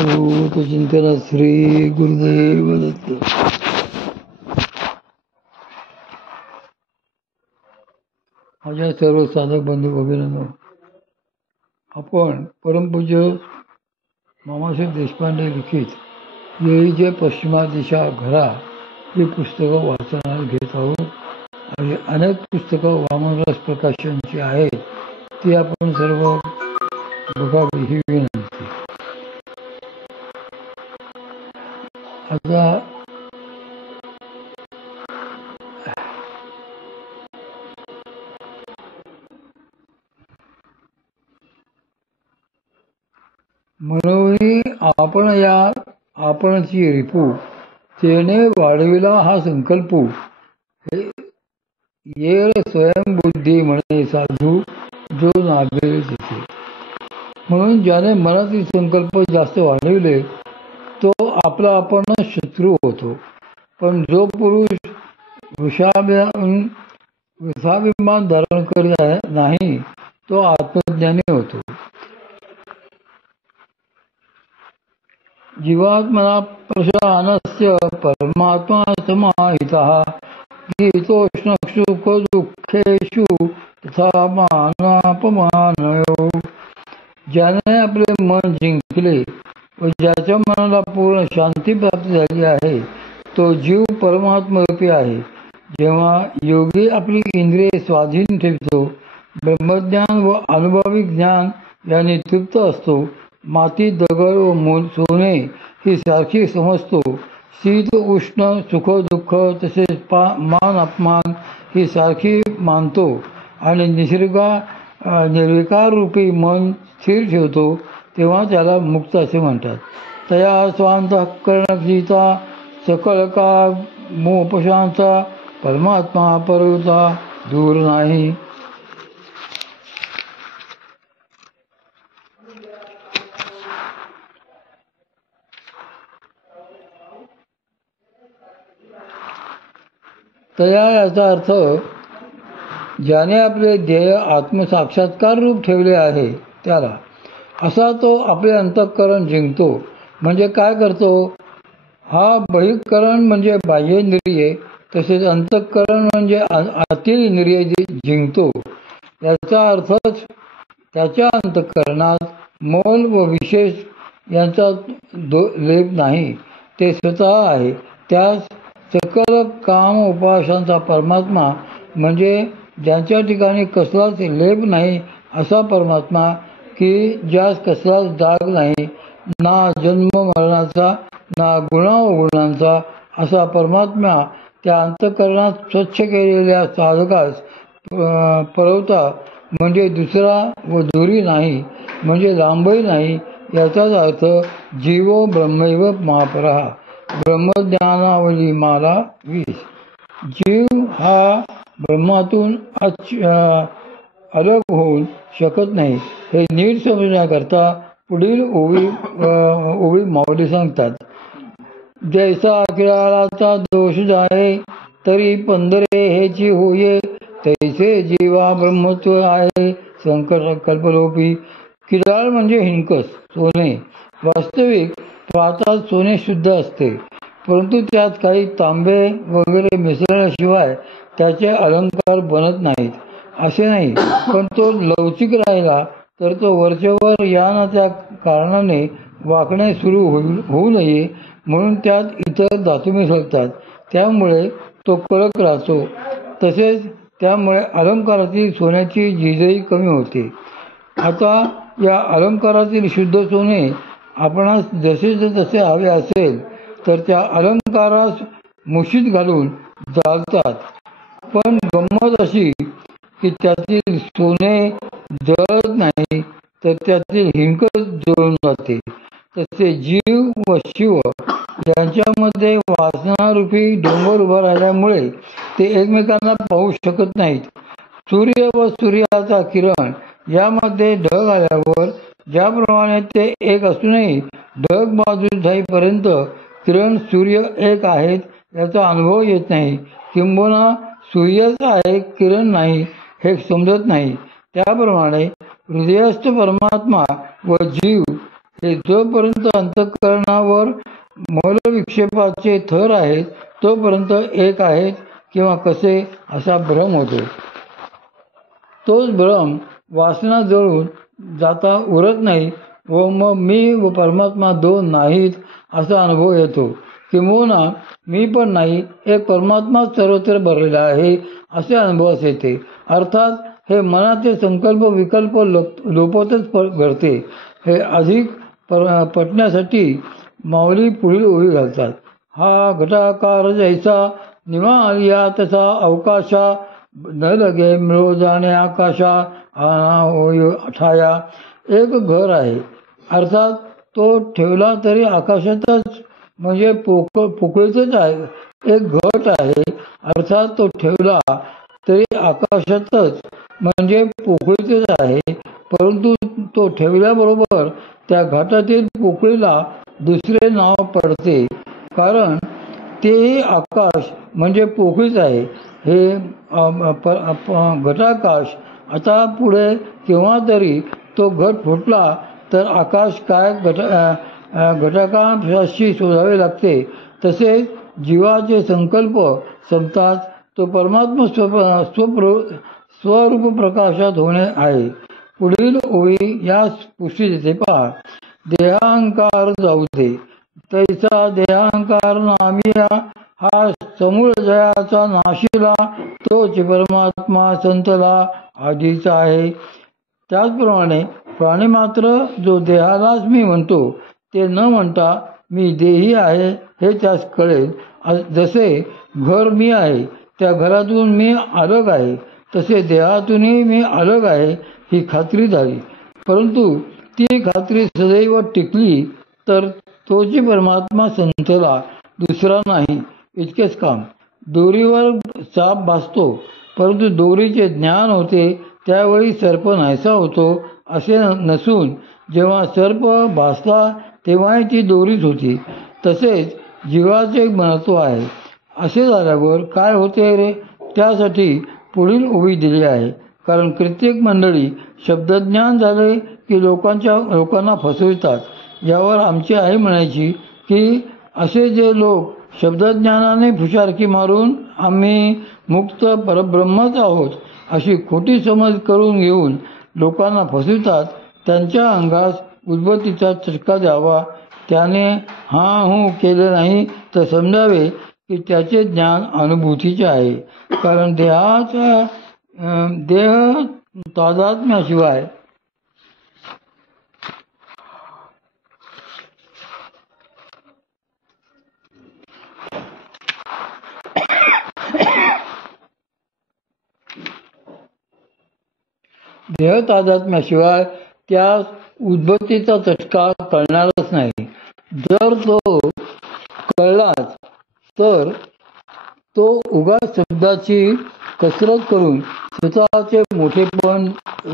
अवधूत चिंतन श्री गुरुदेव दत्त. माझ्या सर्व साधक बंधू भगिनींनो, आपण परमपूज्य मामासाहेब देशपांडे लिखित येईचे पश्चिमा दिशा घरा ही पुस्तकं वाचनात घेत आहोत. आणि अनेक पुस्तकं वामनराज प्रकाशनची आहेत, ती आपण सर्व बघावी ही विनंती. आता म्हणून आपणची रिपू तेने वाढविला हा संकल्प येर स्वयंबुद्धी म्हणे साधू जो नागेल तिथे. म्हणून ज्याने मनातील संकल्प जास्त वाढविले तो आपला आपण शत्रू होतो. पण जो पुरुष वृषाभिमान धारण करीत नाही तो आत्मज्ञानी होतो. जीवात्मना प्रशानस्य परमात्मा समाहितः गीतोष्ण सुख दुःखेषु तथा मानापमानयो. ज्याने आपले मन जिंकले व ज्याच्या मनाला पूर्ण शांती प्राप्त झाली आहे तो जीव परमात्मरूपी आहे. जेव्हा योगी आपली इंद्रिये स्वाधीन ठेवतो, ब्रह्मज्ञान व अनुभविक ज्ञान याने तृप्त असतो, माती दगड व सोने ही सारखी समजतो, शीत उष्ण सुख दुःख तसेच मान अपमान ही सारखी मानतो आणि निर्विकार रूपी मन स्थिर ठेवतो, तेव्हा त्याला मुक्त असे म्हणतात. तया स्वांतःकरणजिता सकल का मोपशांता परमात्मा परवता दूर नाही. तया याचा अर्थ ज्याने आपले ध्येय आत्मसाक्षात्कार रूप ठेवले आहे त्याला. असा तो आपले अंतःकरण जिंकतो. म्हणजे काय करतो? हा बहिःकरण म्हणजे बाह्येंद्रिये तसेच अंतःकरण म्हणजे आतील इंद्रिये जिंकतो. याचा अर्थच त्याच्या अंतःकरणात मोल व विशेष यांचा लेप नाही, ते स्वतः आहे. त्यास सकल काम उपाशांचा परमात्मा म्हणजे ज्यांच्या ठिकाणी कसलाच लेप नाही असा परमात्मा, की ज्यास कसलाच डाग नाही, ना जन्म मरणाचा ना गुणावगुणांचा असा परमात्मा त्या अंतःकरणात स्वच्छ केलेल्या साधकास पळवता. म्हणजे दुसरा व दुरी नाही, म्हणजे लांबही नाही. याचाच अर्थ जीवो ब्रह्मैव महापरः ब्रह्मज्ञानावली माला 20. जीव हा ब्रह्मातून अलग होऊ शकत नाही हे नीट समजण्याकरता पुढील ओळी माऊली सांगतात. जैसा अखिळाचा दोष जाये तरी पंधरे हेची होये, तैसे जीवा ब्रह्मत्व आहे संकल्पलोपी. किराळ म्हणजे हिणकस सोने. वास्तविक पाहता सोने शुद्ध असते, परंतु त्यात काही तांबे वगैरे मिसळल्याशिवाय त्याचे अलंकार बनत नाहीत असे नाही. पण तो लवचिक राहिला तर तो वरच्यावर या ना त्या कारणाने वाकणे सुरू होऊ नये म्हणून त्यात इतर धातू मिसळतात, त्यामुळे तो कडक राहतो. तसेच त्यामुळे अलंकारातील सोन्याची झिजही कमी होते. आता या अलंकारातील शुद्ध सोने आपणास जसेचे तसे हवे असेल तर त्या अलंकारास मुशीत घालून जाळतात. पण गंमत अशी की त्यातील सोने जळत नाही तर त्यातील हिणकस जळून जाते. तसे जीव व शिव यांच्यामध्ये वासनारूपी डोंगर उभा राहिल्यामुळे ते एकमेकांना पाहू शकत नाहीत. सूर्य व सूर्याचा किरण यामध्ये ढग आल्यावर ज्याप्रमाणे ते एक असूनही ढग बाजू जाईपर्यंत किरण सूर्य एक आहेत याचा अनुभव येत नाही, किंबहुना सूर्यच आहे किरण नाही हे समजत नाही. त्याप्रमाणे हृदयस्थ परमात्मा व जीव हे जोपर्यंत अंतःकरणावर मौलविक्षेपाचे थर आहेत तोपर्यंत एक आहेत किंवा कसे असा भ्रम होतो. तोच भ्रम वासना जळून जाता उरत नाही व मग मी व परमात्मा दोन नाहीत असा अनुभव येतो. किंबहुना मी पण नाही, एक परमात्माच सर्वत्र भरलेला आहे असे अनुभवास येते. अर्थात हे मनाचे संकल्प विकल्प लोपतच घडते. हे अधिक पटण्यासाठी माऊली पुढील ओळी घालतात. हा घटाकार जैसा निवालिया तसा अवकाशा न लगे मिळो जाणे आकाशा आना होय ठाया. एक घर आहे, अर्थात तो ठेवला तरी आकाशातच म्हणजे पोकळीतच आहे. एक घट आहे, अर्थात तो ठेवला तरी आकाशातच म्हणजे पोकळीतच आहे. परंतु तो ठेवल्याबरोबर त्या घाटातील पोकळीला दुसरे नाव पडते, कारण तेही आकाश म्हणजे पोकळीच आहे. हे घटाकाश. आता पुढे केव्हा तरी तो घट फुटला तर आकाश काय घटाकाशाशी शोधावे लागते. तसेच जीवाचे संकल्प संपतात. तो परमात्मा स्वरूप प्रकाशात होणे आहे. पुढील ओळी यास पुष्टी देते पहा. देहांकार जाऊ दे तैसा देहांकार नामिया हा समूळ जयाचा नाशिला तोच परमात्मा संतला आधीचा आहे. त्याचप्रमाणे प्राणी मात्र जो देहालाच मी म्हणतो ते न म्हणता मी देही आहे हे त्यास कळेल. जसे घर मी आहे त्या घरातून मी अलग आहे तसे देहातूनही मी अलग आहे ही खात्री झाली. परंतु ती खात्री सदैव टिकली तर तोची परमात्मा संतला दुसरा नाही इतकेच काम. दोरीवर साप भासतो परंतु दोरीचे ज्ञान होते त्यावेळी सर्प नाहीसा होतो असे नसून जेव्हा सर्प भासला तेव्हाही ती दोरीच होती. तसेच जीवाचे एक महत्त्व आहे. असे झाल्यावर काय होते रे, त्यासाठी पुढील ओवी दिली आहे. कारण कित्येक मंडळी शब्दज्ञान झाले की लोकांना फसवितात. यावर आमची आई म्हणायची की असे जे लोक शब्दज्ञानाने फुशारकी मारून आम्ही मुक्त परब्रह्मच आहोत अशी खोटी समज करून घेऊन लोकांना फसवितात त्यांच्या अंगास उद्बत्तीचा चटका द्यावा. त्याने हा हू केले नाही तर समजावे की त्याचे ज्ञान अनुभूतीचे आहे. कारण देह तादात्म्याशिवाय त्या उद्बत्तीचा चटका कळणारच नाही. जर तो कळलाच तर तो उगाच शब्दाची कसरत करून स्वतःचे मोठेपण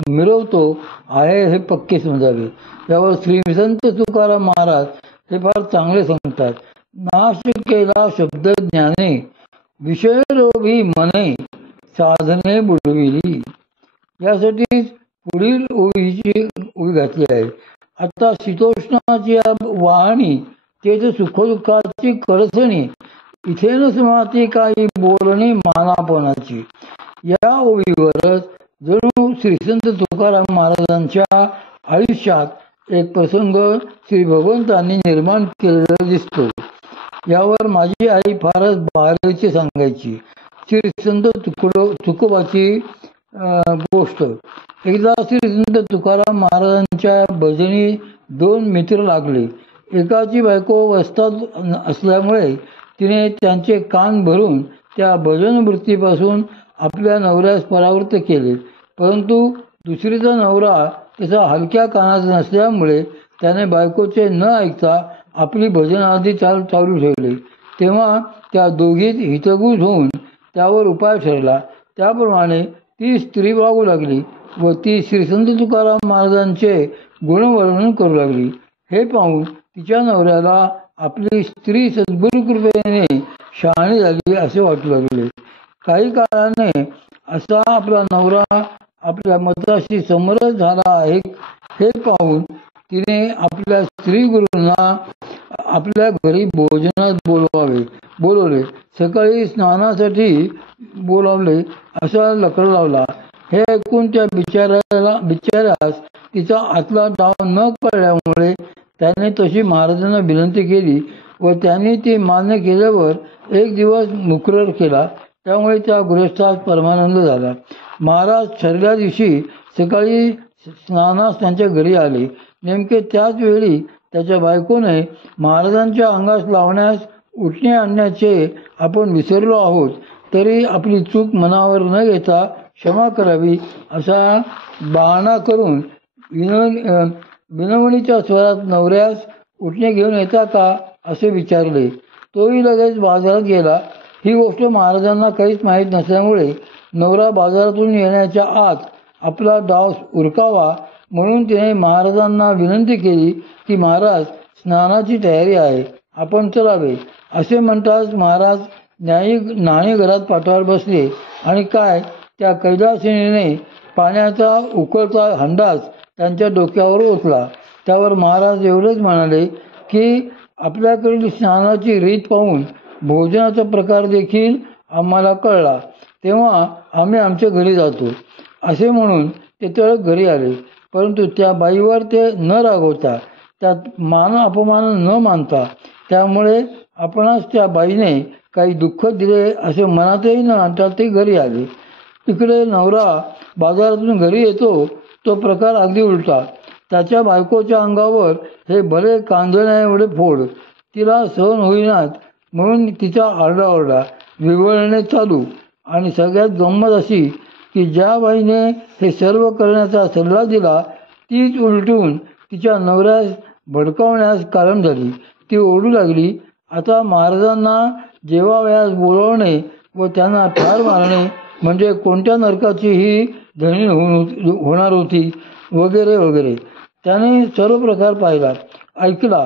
मिरवतो आहे हे पक्के समजावे. यावर श्री संत तुकाराम महाराज हे फार चांगले सांगतात. नाश केला शब्द ज्ञाने विषय लोभी मने साधने बुडविली. यासाठी पुढील ओवी घातली आहे. आता शीतोष्णाची वाहणी तेच सुखदुःखाची कळसणी इथेन समाती काही बोलणे मानापणाची. या ओवीवरच जणू श्री संत तुकाराम महाराजांच्या आयुष्यात एक प्रसंग श्री भगवंतांनी निर्माण केलेला दिसतो. यावर माझी आई फारच बारीचे सांगायची. श्री संत तुकोबाची गोष्ट. एकदा श्री संत तुकाराम महाराजांच्या भजनी दोन मित्र लागले. एकाची बायको वस्तात असल्यामुळे तिने त्यांचे कान भरून त्या भजन वृत्तीपासून आपल्या नवऱ्यास परावृत्त केले. परंतु दुसरीचा नवरा त्याचा हलक्या कानाचा नसल्यामुळे त्याने बायकोचे न ऐकता आपली भजन आधी चालू ठेवले. तेव्हा त्या दोघीत हितगुज होऊन त्यावर उपाय ठरला. त्याप्रमाणे ती स्त्री वागू लागली व ती श्री संत तुकाराम महाराजांचे गुणवर्णन करू लागली. हे पाहून तिच्या नवऱ्याला आपली स्त्री सद्गुरु कृपेने शहाणी झाली असे वाटू लागले. काही काळाने असा आपला नवरा आपल्या मताशी समरस झाला आहे हे पाहून तिने आपल्या स्त्री गुरूंना आपल्या घरी भोजनात बोलवले. सकाळी स्नानासाठी बोलावले असा लकर लावला. हे ऐकून त्या बिचाऱ्यास तिचा आतला डाव न कळल्यामुळे त्याने तशी महाराजांना विनंती केली व त्यांनी ती मान्य केल्यावर एक दिवस मुकरर केला. त्यामुळे त्या गृहस्थास परमानंद झाला. महाराज ठरल्या दिवशी सकाळी स्नानास त्यांच्या घरी आले. नेमके त्याच वेळी त्याच्या बायकोने महाराजांच्या अंगास लावण्यास उठणे आणण्याचे आपण विसरलो आहोत, तरी आपली चूक मनावर न घेता क्षमा करावी असा बहाणा करून विनवणीच्या स्वरात नवऱ्यास उठणे घेऊन येता का असे विचारले. तोही लगेच बाजारात गेला. ही गोष्ट महाराजांना काहीच माहीत नसल्यामुळे नवरा बाजारातून येण्याच्या आत आपला डाव उरकावा म्हणून तिने महाराजांना विनंती केली की महाराज, स्नानाची तयारी आहे, आपण चलावे. असे म्हणताच महाराज नाणी घरात पाठवायला बसले आणि काय त्या कैलासिनीने पाण्याचा उकळता हंडाच त्यांच्या डोक्यावर ओतला. त्यावर महाराज एवढेच म्हणाले की आपल्याकडील स्नानाची रीत पाहून भोजनाचा प्रकार देखील आम्हाला कळला, तेव्हा आम्ही आमच्या घरी जातो. असे म्हणून ते तळक घरी आले. परंतु त्या बाईवर ते न रागवता, त्यात मान अपमान न मानता, त्यामुळे आपणास त्या बाईने काही दुःख दिले असे मनातही न आणता ते घरी आले. इकडे नवरा बाजारातून घरी येतो तो प्रकार अगदी उलटा. त्याच्या बायकोच्या अंगावर हे भले कांदण्या एवढे फोड. तिला सहन होईनात म्हणून तिचा आरडाओरडा, विव्हळणे चालू. आणि सगळ्यात गंमत अशी की ज्या बाईने हे सर्व करण्याचा सल्ला दिला तीच उलटून तिच्या नवऱ्यास भडकावण्यास कारण झाली. ती ओरडू लागली, आता महाराजांना जेवावयास बोलावणे व त्यांना ठार मारणे म्हणजे कोणत्या नरकाची ही धनी होणार होती, वगैरे वगैरे. त्याने सर्व प्रकार पाहिला, ऐकला.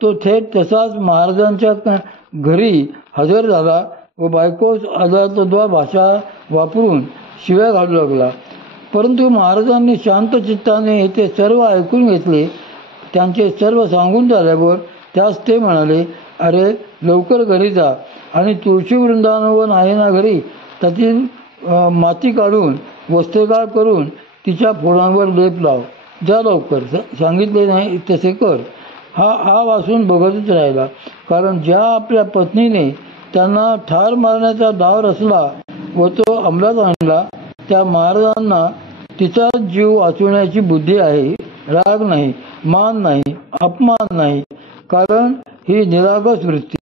तो थेट तसाच महाराजांच्या घरी हजर झाला व बायकोस अदातद्वा भाषा वापरून शिव्या घालू लागला. परंतु महाराजांनी शांत चित्ताने ते सर्व ऐकून घेतले. त्यांचे सर्व सांगून झाल्यावर त्यास ते म्हणाले, अरे लवकर घरी जा आणि तुळशी वृंदावन आहे ना घरी, त्यातील माती काढून वस्त्रगाळ करून तिच्या फोडांवर लेप लाव. जा लवकर, सांगितले नाही तसे कर. हा वाचून बघतच राहिला, कारण ज्या आपल्या पत्नीने त्यांना ठार मारण्याचा डाव रचला व तो अंमलात आणला त्या महाराजांना तिचा जीव वाचवण्याची बुद्धी आहे. राग नाही, मान नाही, अपमान नाही, कारण ही निरागस वृत्ती.